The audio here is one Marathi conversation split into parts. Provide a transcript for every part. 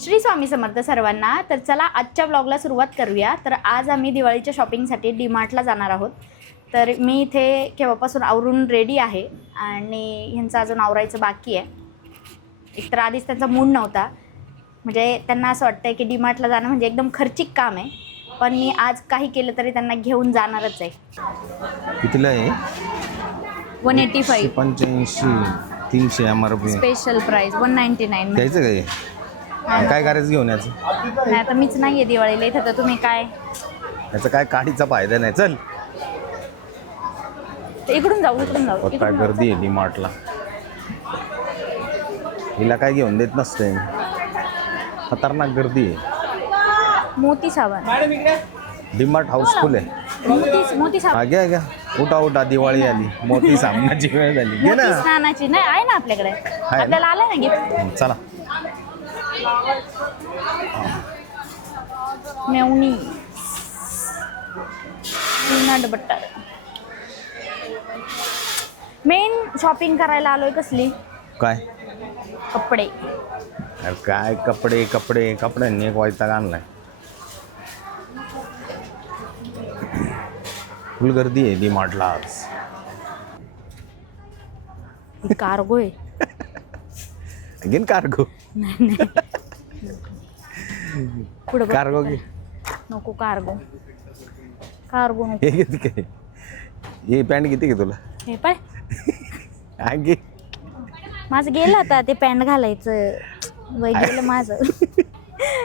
श्री स्वामी समर्थ सर्वांना तर चला आजच्या ब्लॉगला सुरुवात करूया. तर आज आम्ही दिवाळीच्या शॉपिंगसाठी डीमार्टला जाणार आहोत. तर मी इथे केव्हापासून आवरून रेडी आहे आणि ह्यांचं अजून आवरायचं बाकी आहे. एकतर आधीच त्यांचा मूड नव्हता. म्हणजे त्यांना असं वाटतं की डीमार्टला जाणं म्हणजे एकदम खर्चिक काम आहे. पण मी आज काही केलं तरी त्यांना घेऊन जाणारच आहे. कितीला आहे? वन एटी फाईव्ह पंच्याऐंशी तीनशे M R P special price one ninety nine घ्यायचं का हे? काय करायचं घेऊन याचं नाही आता मीच नाही आहे दिवाळीला. इथं तर तुम्ही काय? याचा काय काढीचा फायदा नाही. चल. इकडून जाऊ इकडून जाऊ काय जाऊ. गर्दी आहे डीमार्टला हिला काय घेऊन देत नसते. खतरनाक गर्दी आहे. मोती साबण. डीमार्ट हाऊसफुल आहे मोती मोती साबण. घ्या घ्या. उठा उठा दिवाळी आली. मोठी सामनाची वेळ झाली. घे मोती ना. स्नानाची नाही आहे ना आपल्याकडे? आपल्याला आलं ना गिफ्ट चला. मेवणी. पीनट बटर मेन शॉपिंग करायला आलोय कसली? काय? कपडे. अरे काय कपडे कपडे कपड्यांनी एक वैताग आणलाय. फुल गर्दी आहे डी मार्टला आज कार्गो आहे. घेईन कार्गो. नाही नाही. पुढे कार्गो घे. नको कार्गो कार्गो नको. हे घेते काय? हे पॅन्ट घेते का तुला? हे पाय. घे माझं गेलं आता ते पॅन्ट घालायचं. वय गेलं माझं.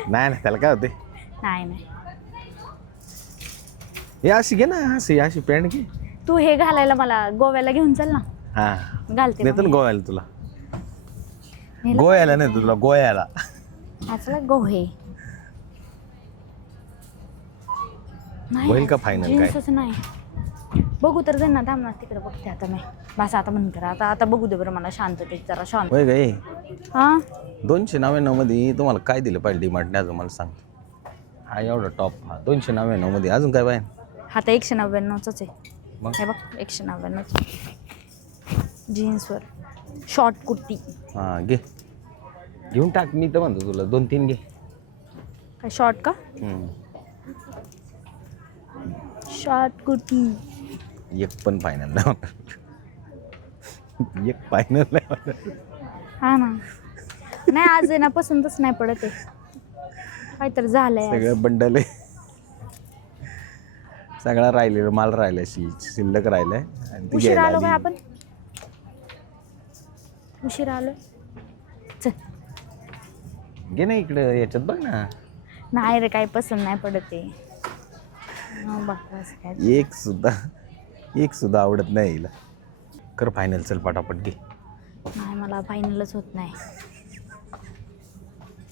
नाही ना त्याला काय होते? नाही नाही. हे अशी घे ना अशी अशी पॅन्ट घे. तू हे घालायला मला गोव्याला घेऊन चल ना. हा. घालते ना मग. गोव्याला तुला. नेलं? गोव्याला नाही तुला गोव्याला. आजला गोहे. होईल का final काय? जीन्सच नाही. बघू तर जाईन ना थांब ना तिकडे बघते आता मी. बस आता म्हणते आता आता बघू दे बरं मला शांततेत जरा शांत. होय गे हा? दोनशे नव्याण्णवमध्ये तुम्हाला काय दिलं पाहिजे डीमार्टने अजून मला सांग. हा एवढा टॉप हा. दोनशे नव्याण्णवमध्ये अजून काय पाहिजे हा तर एकशे नव्याण्णवचाच आहे. मग? हे बघ एकशे नव्याण्णव जीन्सवर शॉर्ट कुर्ती. हा घे. घेऊन टाक मी तर म्हणतो तुला. दोन तीन घे. काय शॉर्ट का? हम्म. शॉर्ट कुर्ती एक पण फायनल होणार. एक फायनल होणार. हा ना. नाही आज आहे ना पसंतच नाही पडत आहे. काहीतरी झालंय आज. सगळं बंडल आहे. सगळा राहिलेलं माल राहिला शिल्लक राहिलाय. आणि ती उशिरा घ्यायला आलो काय आली. आपण? उशिरा आलो चल. घे ना इकडं याच्यात बघ ना. नाही रे काही पसंत नाही पडत आहे. एक सुद्धा एक सुद्धा आवडत नाही हिला. कर फायनल चल पटापट घे. नाही मला फायनलच होत नाही.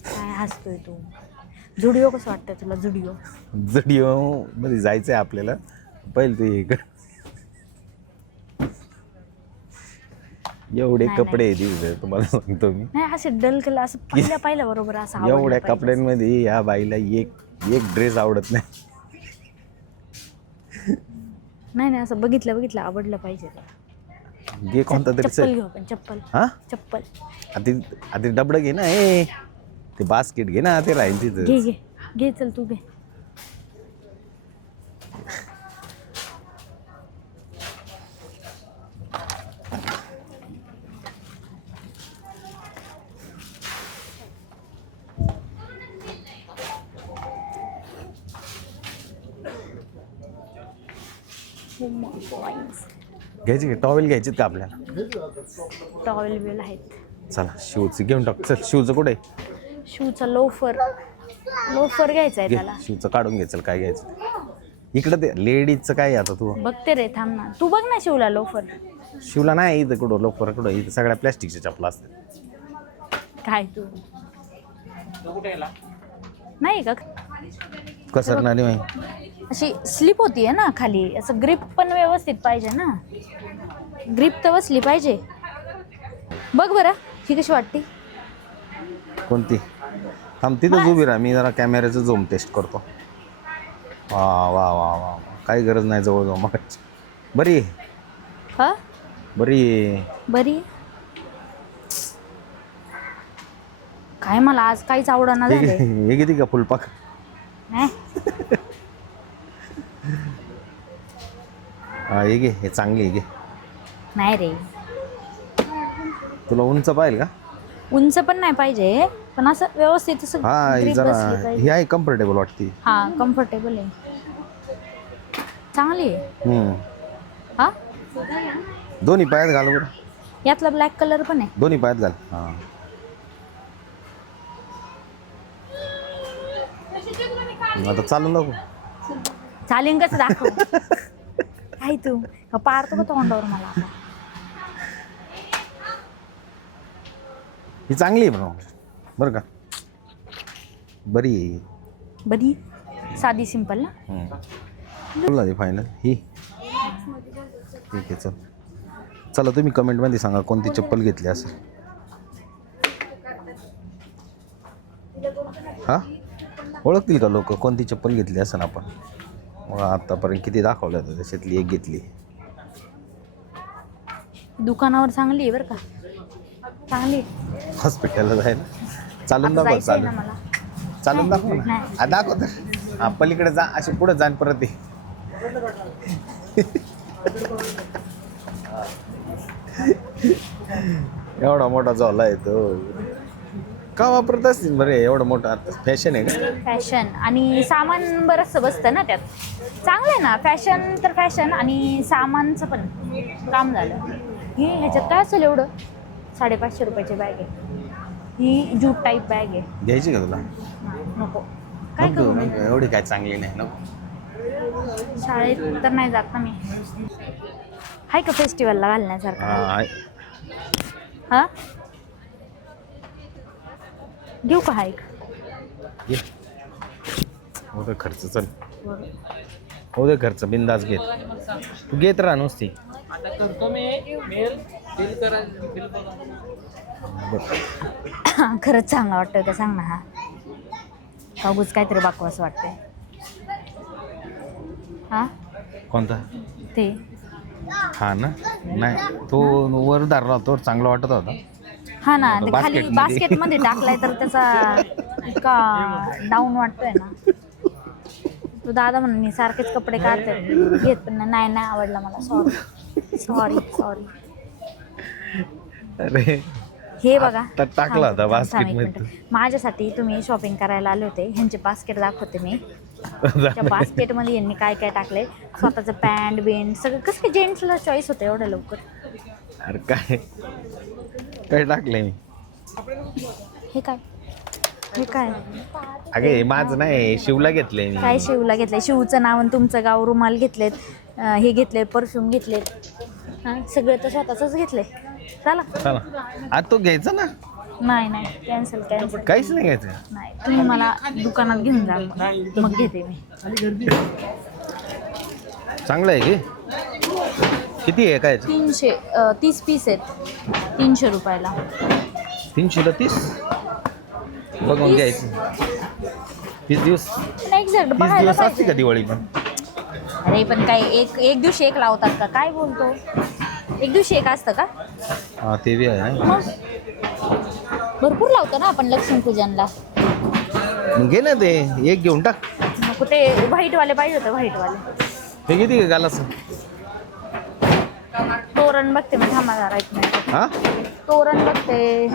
काय हसतोय तू? जुडिओ कसं वाटतं तुला जुडिओ? जडिओ मध्ये जायचंय आपल्याला. पहिले तू कर. एवढे कपडे तुम्हाला सांगतो मी. नाही असे डल केलं असं पहिल्या पहिल्या बरोबर असं एवढ्या. कपड्यांमध्ये या बाईला एक एक ड्रेस आवडत नाही. नाही नाही असं बघितलं बघितलं आवडलं पाहिजे घे कोणता तरी चप्पल घेऊ आपण चप्पल. हा? चप्पल. आधी आधी डबडं घे ना ए. ते बास्केट घे ना ते राहील घे तिथं घे. घे चल तू घे. घ्यायची का? टॉवेल घ्यायचीत का आपल्याला? टॉवेल बिल आहेत. चला शिवचं घेऊन टाक. चल शिवचं कुठे? शूचा लोफर लोफर घ्यायचा आहे घे त्याला. शिवचं काढून घे चल काय घ्यायचं? इकडं ते लेडीजचं काय आहे आता तू? बघते रे थांब ना. तू बघ ना शिवला लोफर शिवला नाही इथं कुठं लोकर कुठं? इथं सगळ्या प्लॅस्टिकच्या चपला असतात. काय तू? नाही का? कसं नाही अशी स्लिप होतीये ना खाली. असं ग्रिप पण व्यवस्थित पाहिजे ना. ग्रिप तर बसली पाहिजे. बघ बरं ही कशी वाटते? कोणती? थांब तिथंच उभी राहा. मी जरा कॅमेऱ्याचं झूम टेस्ट करतो. वा वा वा वा वा. काही गरज नाही जवळ जाऊ मग बरी? आहे, हा? बरी? आहे. बरी? काय मला आज काहीच आवडना हे झाले घे- हे किती का फुलपाक हा हे घे हे चांगली आहे, घे. नाही रे. तुला उंच पाहिजे का? उंच पण नाही पाहिजे पण असं व्यवस्थित असं हा ही grip जरा बसली पाहिजे. ही आहे कम्फर्टेबल वाटते. हा कम्फर्टेबल आहे. चांगली आहे. हम्म. हा? दोन्ही पायात घाल बरं. यातला ब्लॅक कलर पण आहे. दोन्ही पायात घाल. हा. आता चालून दाखव. चालेल कसं दाखव. काय तू? का पारतो का तोंडावर मला? ही चांगली आहे पण बरं का? बरी आहे बरी? साधी सिंपल ना? हम्म. बोल ना फायनल ही. ठीक आहे चल. चला तुम्ही कमेंटमध्ये सांगा कोणती चप्पल घेतली असेल. हा? ओळखतील का लोक कोणती चप्पल घेतली असेल आपण? मग आतापर्यंत किती दाखवलं होतं त्याच्यातली एक घेतली. दुकानावर चांगली आहे बरं का? चांगली आहे. हॉस्पिटलला जायला. चालून दाखव चालून. चालून दाखव ना. हा, दाखव तर. हा पलीकडे जा असे पुढे जाण परत ये. एवढा मोठा झाला आहे तो. का वापरत असतील बरे? एवढं मोठं आता फॅशन आहे का? फॅशन आणि सामान बरंचसं बसतं ना त्यात. चांगलं आहे ना. फॅशन तर फॅशन आणि सामानचं पण काम झालं. हे ह्याच्यात काय असेल एवढं? साडेपाचशे रुपयाची बॅग आहे. ही जूट टाईप बॅग आहे. घ्यायची का तुला? नको. काय नको, करू? मी नको, एवढी काय चांगली नाही नको. शाळेत तर नाही जात ना मी. आहे का फेस्टिवलला घालण्यासारखं? हा, आहे. हा? घेऊ का हा एक? घे. हो दे खर्च चल. हो दे खर्च बिंदास घेत तू घेत राहा नुसती. बरं. खरंच चांगला वाटतोय का? सांग ना हा. का उगाच काहीतरी बाकवास वाटतंय. हा? कोणता? ते. हा ना? नाही तो वर धरला तो चांगला वाटत होता. हा ना ते Basket खाली मध्ये. बास्केटमध्ये टाकलाय तर त्याचा इतका डाऊन वाटतोय ना. तू दादा म्हणून सारखेच कपडे काढते. घेत पण नाही. नाही नाही आवडला मला. सॉरी सॉरी सॉरी अरे हे बघा. आता टाकला होता थांब, थांब, basket एक मध्ये. माझ्यासाठी तुम्ही शॉपिंग करायला आले होते. ह्यांचे बास्केट दाखवते मी. त्या बास्केटमध्ये यांनी काय काय टाकले? स्वतःचं पॅन्ट बिंट सगळं. कसं काय जेंट्सला चॉईस होतं एवढं लवकर? अरे काय? काय टाकलंय मी? हे काय? हे काय? अगे हे माझं नाही शिवला घेतलंय मी. काय शिवला घेतलंय? शिवचं नाव आणि तुमचं गाव रुमाल घेतलेत. अं, हे घेतले परफ्यूम घेतलेत. हां सगळं तर स्वतःच घेतलंय. चला. चला. आता तो घ्यायचा ना? नाही नाही. कॅन्सल कॅन्सल काहीच नाही घ्यायचं? नाही तुम्ही मला दुकानात घेऊन जा. मग मग घेते मी. चांगलं आहे की? किती आहे काय? तीनशे अं, तीस पीस आहेत. तीनशे रुपयाला. तीनशेला तीस? बघून तीस. घ्यायचं. तीस दिवस पण एक्झॅक्ट तीस बघायला दिवस असते का पाहिजे. दिवाळी पण? अरे पण काय एक एक दिवशी एक लावतात का? काय बोलतो? एक दिवशी एक असतं का? हा ते बी आहे मग? भरपूर लावतो ना आपण लक्ष्मीपूजनला. मग घे ना ते एक घेऊन टाक. मग ते व्हाईटवाले पाहिजे होते व्हाईटवाले. ते किती घाल असं तोरण बघते मी थांबा जरा एक मिनिट. हा? तोरण बघते.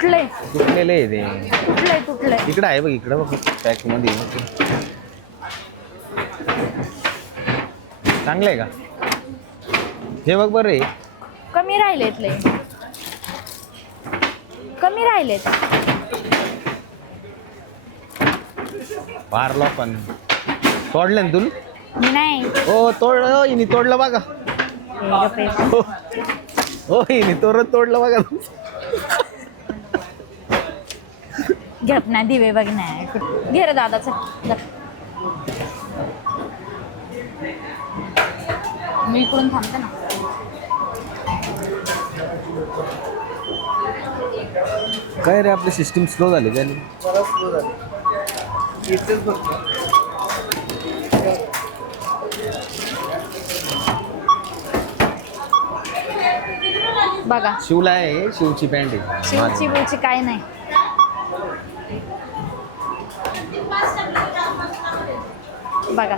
तुटले तुटलेले आहे ते? तुटले तुटले इकडं आहे बघ इकडं बघ पॅकमध्ये चांगलं आहे का? हे बघ बरं आहे. कमी राहिलेत लय. कमी राहिलेत. मारला पण. तोडलं ना तुला? नाही. हो तोडलं हो हिने तोडलं बघा. हे गप्पे. हो हो हिने तोडलं बघा. झेपणार दिवे बघणार घे रे दादाचा मी इकडून थांबते ना. काय रे आपली सिस्टीम स्लो झाली काय बघा. शिवला आहे शिवची पॅन्ट आहे. शिवची बिवची काय नाही. बघा.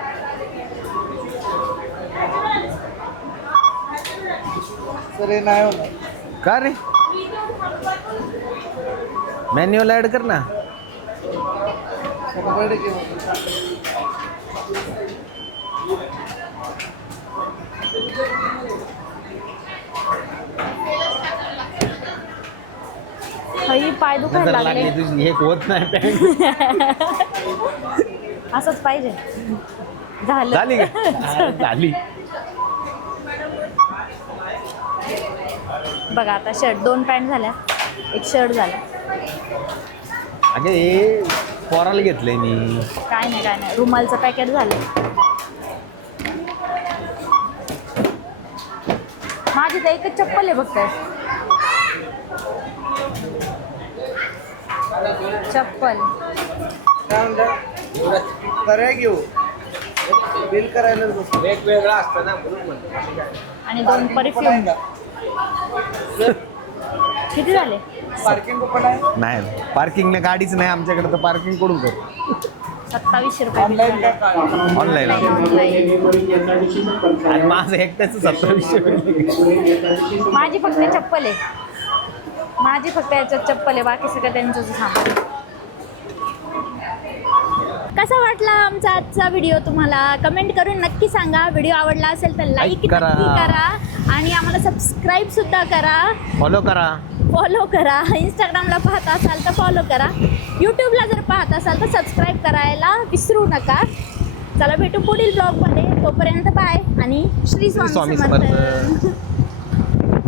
का रे? मॅन्युअल ऍड कर ना. हई पाय दुखायला लागली. तुझी. एक होत नाही. पॅन्ट असंच पाहिजे. झालं. झाली का? झाली. बघा आता शर्ट दोन पॅन्ट झाल्या. एक शर्ट झाला. अगे हे पोराला घेतलंय मी. काय नाही काय नाही. रुमालचं पॅकेट झालं. माझी तर एकच चप्पल आहे बघताय चप्पल. कराय घेऊ. बिल करायला वेगवेगळा असतं ना म्हणून म्हणतो. आणि दोन परफ्यूम. किती झाले? पार्किंग पण आहे? नाही पार्किंग गाडीच नाही आमच्याकडे तर पार्किंगकडून करू. सत्तावीसशे रुपये बिल ऑनलाईन झालं. काय काय? Online Online. आणि माझं एकट्याचं सत्तावीसशे रुपये. माझी फक्त चप्पल आहे. माझी फक्त याच्यात चप्पल आहे बाकी सगळं त्यांचं सामान कसा वाटला आमचा आजचा व्हिडिओ तुम्हाला? कमेंट करून नक्की सांगा. व्हिडिओ आवडला असेल तर लाईक करा. नक्की करा. आणि आम्हाला सबस्क्राईब सुद्धा करा. फॉलो करा. फॉलो करा. इंस्टाग्रामला पाहत असाल तर फॉलो करा. यूट्यूबला जर पाहत असाल तर सबस्क्राईब करायला विसरू नका. चला भेटू पुढील ब्लॉगमध्ये तोपर्यंत बाय आणि श्री श्री स्वामी स्वामी समर्थ. समर्थ.